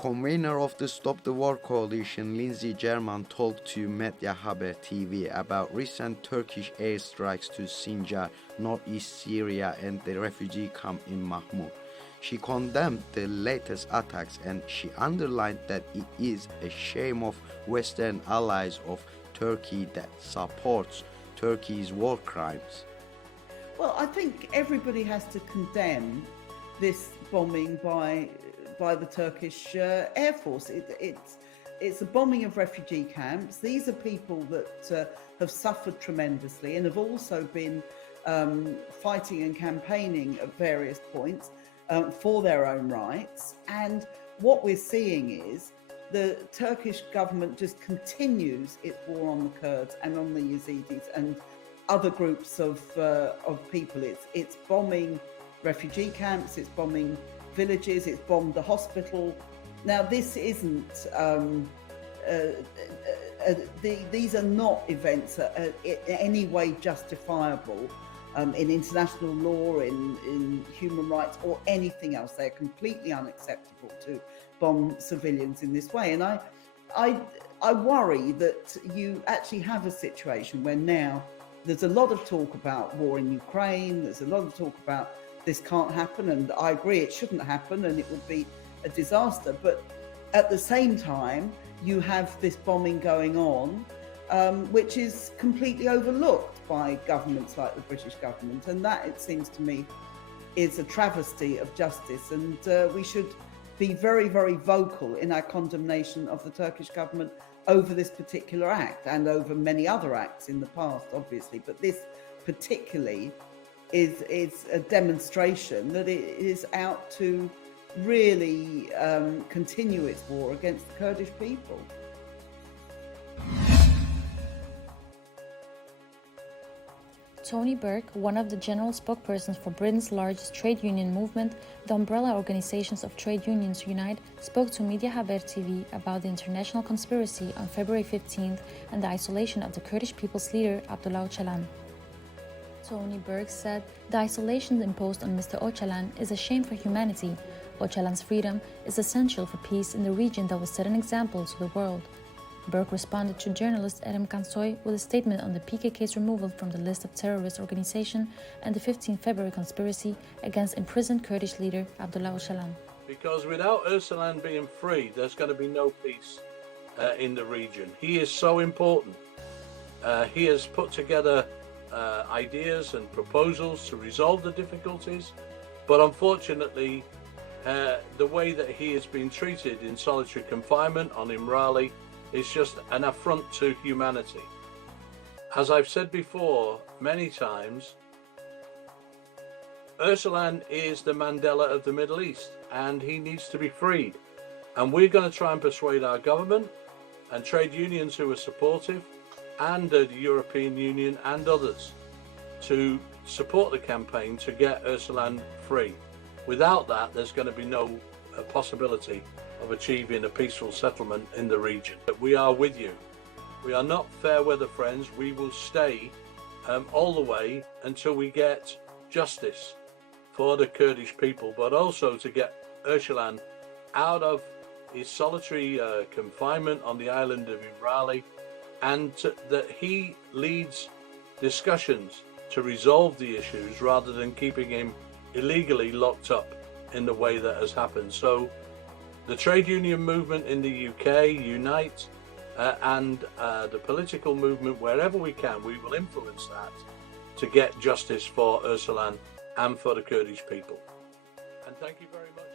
Convener of the Stop the War coalition, Lindsey German, talked to Medya TV about recent Turkish airstrikes to Sinjar, northeast Syria, and the refugee camp in Mahmud. She condemned the latest attacks and she underlined that it is a shame of Western allies of Turkey that supports Turkey's war crimes. Well, I think everybody has to condemn this bombing by the Turkish Air Force. It's a bombing of refugee camps. These are people that have suffered tremendously and have also been fighting and campaigning at various points for their own rights. And what we're seeing is the Turkish government just continues its war on the Kurds and on the Yazidis and other groups of people. It's bombing refugee camps, it's bombing villages, it's bombed the hospital. Now, this isn't, these are not events that are in any way justifiable in international law, in human rights, or anything else. They're completely unacceptable to bomb civilians in this way. And I worry that you actually have a situation where now there's a lot of talk about war in Ukraine, there's a lot of talk about this can't happen, and I agree it shouldn't happen and it would be a disaster. But at the same time, you have this bombing going on, which is completely overlooked by governments like the British government. And that, it seems to me, is a travesty of justice. And we should be very, very vocal in our condemnation of the Turkish government over this particular act and over many other acts in the past, obviously. But this particularly is a demonstration that it is out to really continue its war against the Kurdish people. Tony Burke, one of the general spokespersons for Britain's largest trade union movement, the umbrella organizations of Trade Unions Unite, spoke to Medya TV about the international conspiracy on February 15th and the isolation of the Kurdish people's leader, Abdullah Öcalan. Tony Burke said, "The isolation imposed on Mr. Öcalan is a shame for humanity. Öcalan's freedom is essential for peace in the region that will set an example to the world." Burke responded to journalist Adam Kansoy with a statement on the PKK's removal from the list of terrorist organization and the 15 February conspiracy against imprisoned Kurdish leader Abdullah Öcalan. Because without Öcalan being free, there's going to be no peace in the region. He is so important. He has put together ideas and proposals to resolve the difficulties, but unfortunately the way that he is being treated in solitary confinement on Imrali is just an affront to humanity. As I've said before many times, Öcalan is the Mandela of the Middle East and he needs to be freed, and we're going to try and persuade our government and trade unions who are supportive and the European Union and others to support the campaign to get Öcalan free. Without that, there's going to be no possibility of achieving a peaceful settlement in the region. We are with you. We are not fair weather friends. We will stay all the way until we get justice for the Kurdish people, but also to get Öcalan out of his solitary confinement on the island of Imrali, and that he leads discussions to resolve the issues rather than keeping him illegally locked up in the way that has happened. So the trade union movement in the UK, Unite, and the political movement, wherever we can, we will influence that to get justice for Öcalan and for the Kurdish people. And thank you very much.